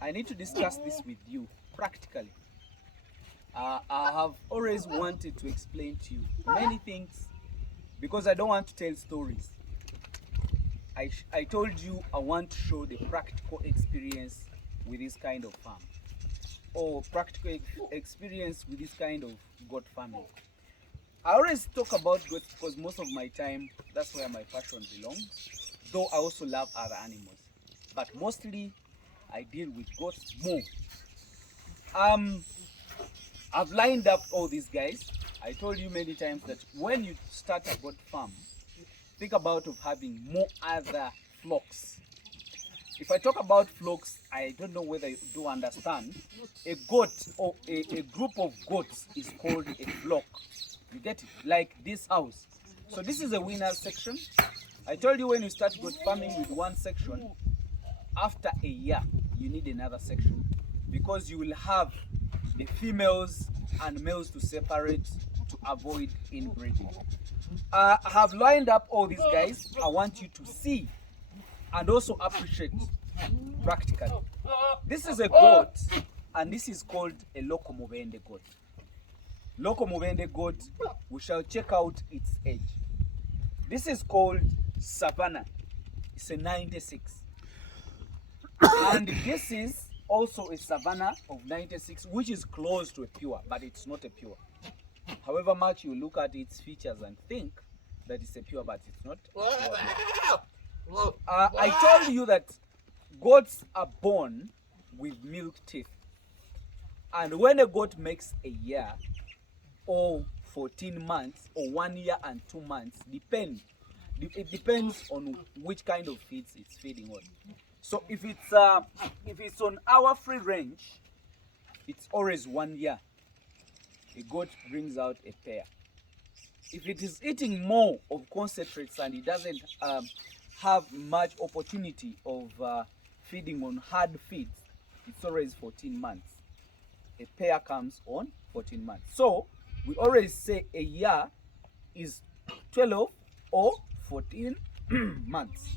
I need to discuss this with you practically. I have always wanted to explain to you many things because I don't want to tell stories. I told you I want to show the practical experience with this kind of farm, or practical experience with this kind of goat farming. I always talk about goats because most of my time that's where my passion belongs, though I also love other animals, but mostly I deal with goats more. um I've lined up all these guys. I told you many times that when you start a goat farm, think about of having more other flocks. If I talk about flocks, I don't know whether you do understand. A goat or a group of goats is called a flock. You get it? Like this house. So this is a winner section. I told you when you start goat farming with one section, after a year, you need another section because you will have the females and males to separate to avoid inbreeding. I have lined up all these guys. I want you to see and also appreciate practically. This is a goat, and this is called a Lokomobende goat. Lokomobende goat, we shall check out its age. This is called Savannah. It's a 96. And this is also a Savannah of 96, which is close to a pure, but it's not a pure. However much you look at its features and think that it's a pure, but it's not. I told you that goats are born with milk teeth. And when a goat makes a year, or 14 months, or 1 year and 2 months, it depends on which kind of feeds it's feeding on. So if it's on our free range, it's always 1 year. A goat brings out a pair. If it is eating more of concentrates and it doesn't have much opportunity of feeding on hard feeds, it's always 14 months. A pair comes on 14 months. So we always say a year is 12 or 14 months.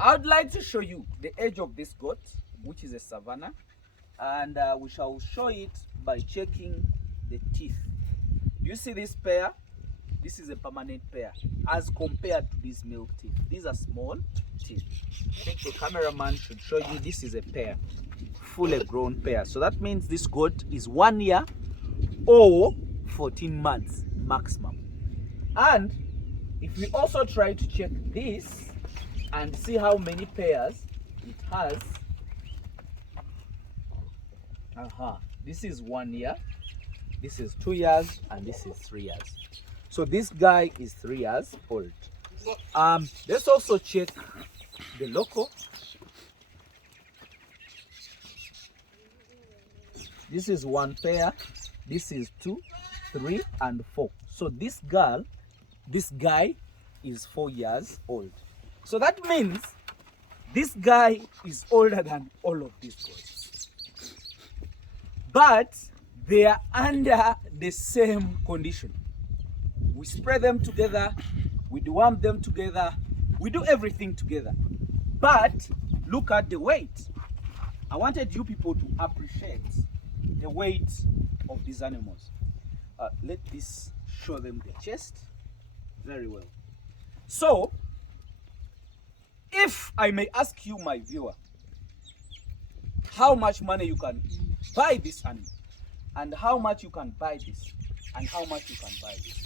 I would like to show you the age of this goat, which is a Savannah, and we shall show it by checking the teeth. You see this pair? This is a permanent pair as compared to these milk teeth. These are small teeth. I think the cameraman should show you this is a pair, fully grown pair. So that means this goat is 1 year or 14 months maximum. And if we also try to check this and see how many pairs it has, this is 1 year, this is 2 years, and this is 3 years. So this guy is 3 years old. Let's also check the loco. This is 1 pair, this is 2, 3, and 4. So this guy is 4 years old. So that means this guy is older than all of these goats. But they are under the same condition. We spray them together, we deworm them together, we do everything together. But look at the weight. I wanted you people to appreciate the weight of these animals. Let this show them the chest very well. So, if I may ask you, my viewer, how much money you can buy this animal, and how much you can buy this, and how much you can buy this.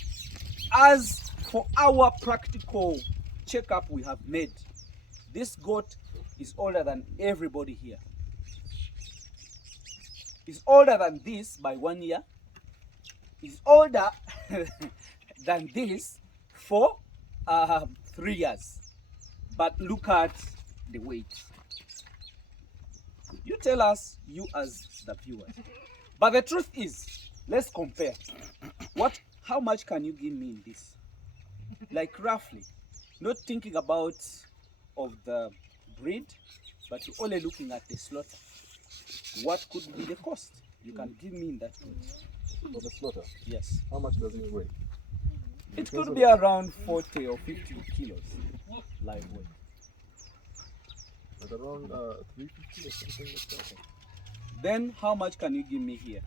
As for our practical checkup we have made, this goat is older than everybody here. It's older than this by 1 year. It's older than this for 3 years. But look at the weight. You tell us, you as the viewers. But the truth is, let's compare. How much can you give me in this? Like roughly, not thinking about of the breed, but you're only looking at the slaughter. What could be the cost? You can give me in that weight. For the slaughter? Yes. How much does it weigh? It could be around 40 or 50 kilos live weight. At around 350 or something like that. Then how much can you give me here?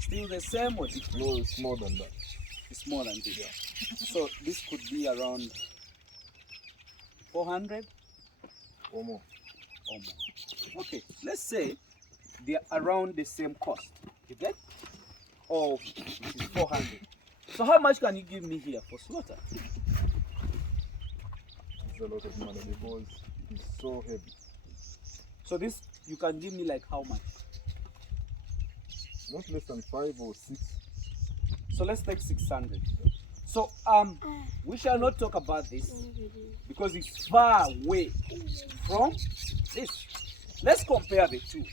Still the same or different? No, it's more than that. It's more than this. Yeah. So this could be around 400 Or more. or more. Okay, let's say they are around the same cost. You get? Or it is 400. So how much can you give me here for slaughter? It's a lot of money because it is so heavy. So this you can give me like how much? Not less than 5 or 6. So let's take 600. So we shall not talk about this because it's far away from this. Let's compare the two.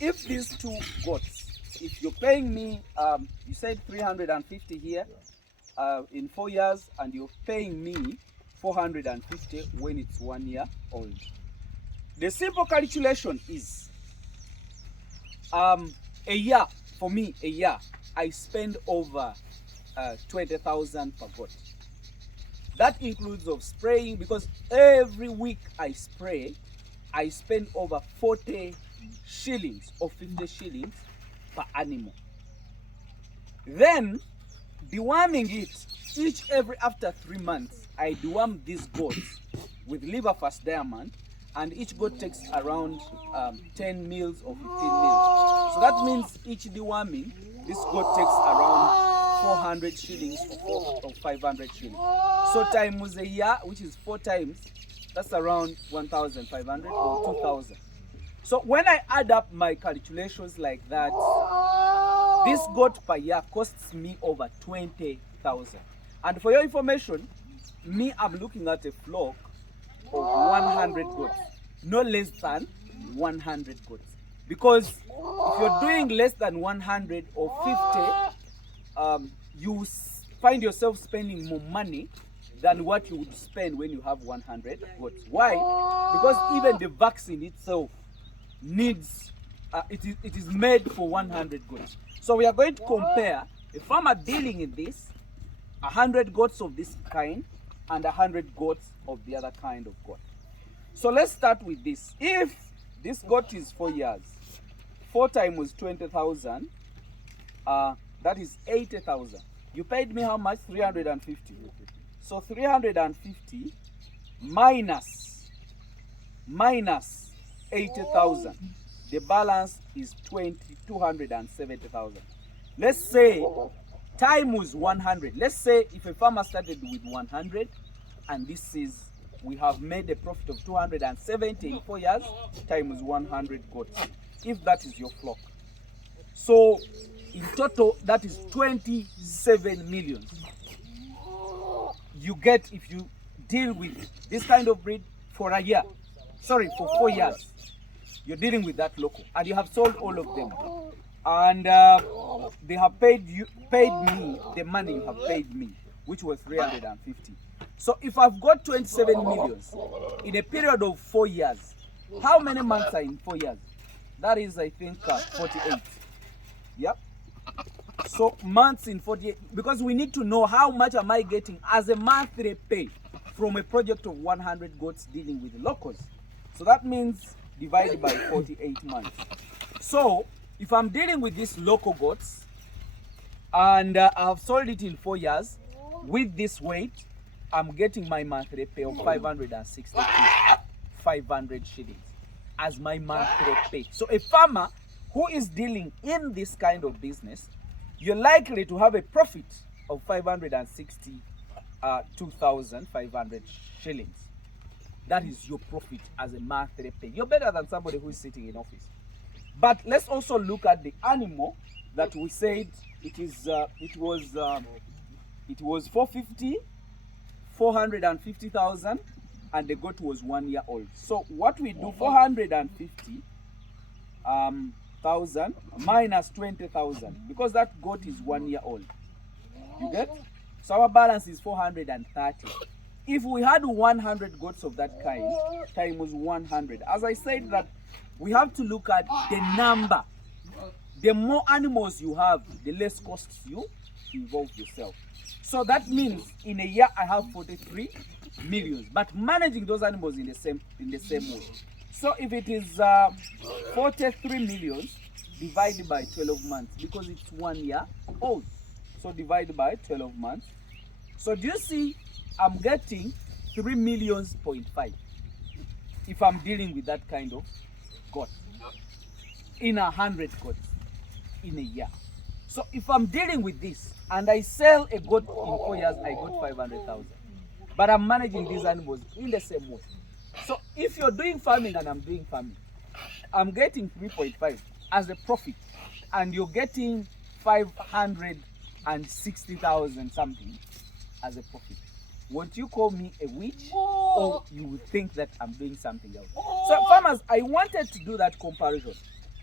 If these two goats, if you're paying me, you said 350 here in 4 years, and you're paying me 450 when it's 1 year old. The simple calculation is a year, for me, a year, I spend over 20,000 per goat. That includes of spraying, because every week I spray, I spend over 40 shillings or 50 shillings per animal. Then deworming it, after 3 months, I deworm these goats with Liverfast Diamond, and each goat takes around 10 meals or 15 meals. So that means each deworming, this goat takes around 400 shillings or 500 shillings. So times a year, which is 4 times, that's around 1,500 or 2,000. So when I add up my calculations like that, this goat per year costs me over 20,000. And for your information, me, I'm looking at a flock of 100 goats, no less than 100 goats. Because if you're doing less than 100 or 50, you find yourself spending more money than what you would spend when you have 100 goats. Why? Because even the vaccine itself needs, it is made for 100 goats. So we are going to compare a farmer dealing in this, 100 goats of this kind and 100 goats of the other kind of goat. So let's start with this. If this goat is 4 years, 4 times 20,000, that is 80,000. You paid me how much? 350. So 350 minus 80,000. The balance is 270,000. Let's say time was 100. Let's say if a farmer started with 100, and this is, we have made a profit of 270 in 4 years, times 100 goats, if that is your flock. So in total, that is 27 million. You get if you deal with this kind of breed for a year, sorry, for 4 years. You're dealing with that local, and you have sold all of them, and they have paid me the money you have paid me, which was 350. So if I've got 27 millions in a period of 4 years, how many months are in 4 years? That is, I think, 48. Yep. So months in 48, because we need to know how much am I getting as a monthly pay from a project of 100 goats dealing with locals. So that means divided by 48 months. So if I'm dealing with these local goats and I've sold it in 4 years with this weight, I'm getting my monthly pay of 560, 500 shillings as my monthly pay. So a farmer who is dealing in this kind of business, you're likely to have a profit of 2,500 shillings. That is your profit as a monthly pay. You're better than somebody who is sitting in office. But let's also look at the animal that we said it was 450,000, and the goat was 1 year old. So what we do, 450,000 minus 20,000, because that goat is 1 year old. You get? So our balance is 430. If we had 100 goats of that kind, times 100. As I said, that we have to look at the number. The more animals you have, the less costs you involve yourself. So that means in a year I have 43. millions, but managing those animals in the same way. So if it is 43 millions divided by 12 months, because it's 1 year old, so divided by 12 months. So do you see, I'm getting 3 millions point 5 if I'm dealing with that kind of goat in 100 goats in a year. So if I'm dealing with this and I sell a goat in 4 years, I got 500,000. But I'm managing these animals in the same way. So if you're doing farming and I'm doing farming, I'm getting 3.5 as a profit, and you're getting 560,000 something as a profit. Won't you call me a witch, or you would think that I'm doing something else? So farmers, I wanted to do that comparison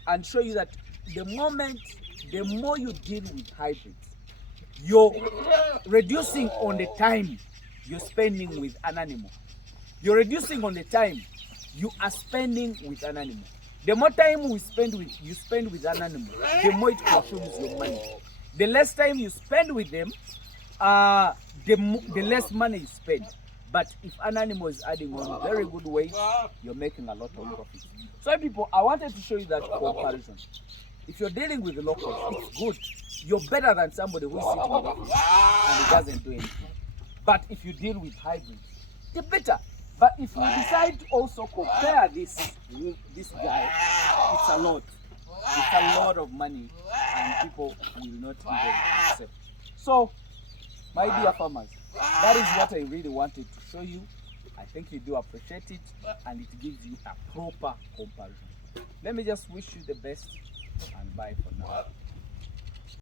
and show you that the more you deal with hybrids, you're reducing on the time you're spending with an animal. You're reducing on the time you are spending with an animal. The more time you spend with an animal, the more it consumes your money. The less time you spend with them, the less money you spend. But if an animal is adding on very good weight, you're making a lot of profit. So people, I wanted to show you that comparison. If you're dealing with the locals, it's good. You're better than somebody who's sitting in the office and he doesn't do anything. But if you deal with hybrids, they're better. But if we decide to also compare this with this guy, it's a lot. It's a lot of money, and people will not even accept. So, my dear farmers, that is what I really wanted to show you. I think you do appreciate it, and it gives you a proper comparison. Let me just wish you the best, and bye for now.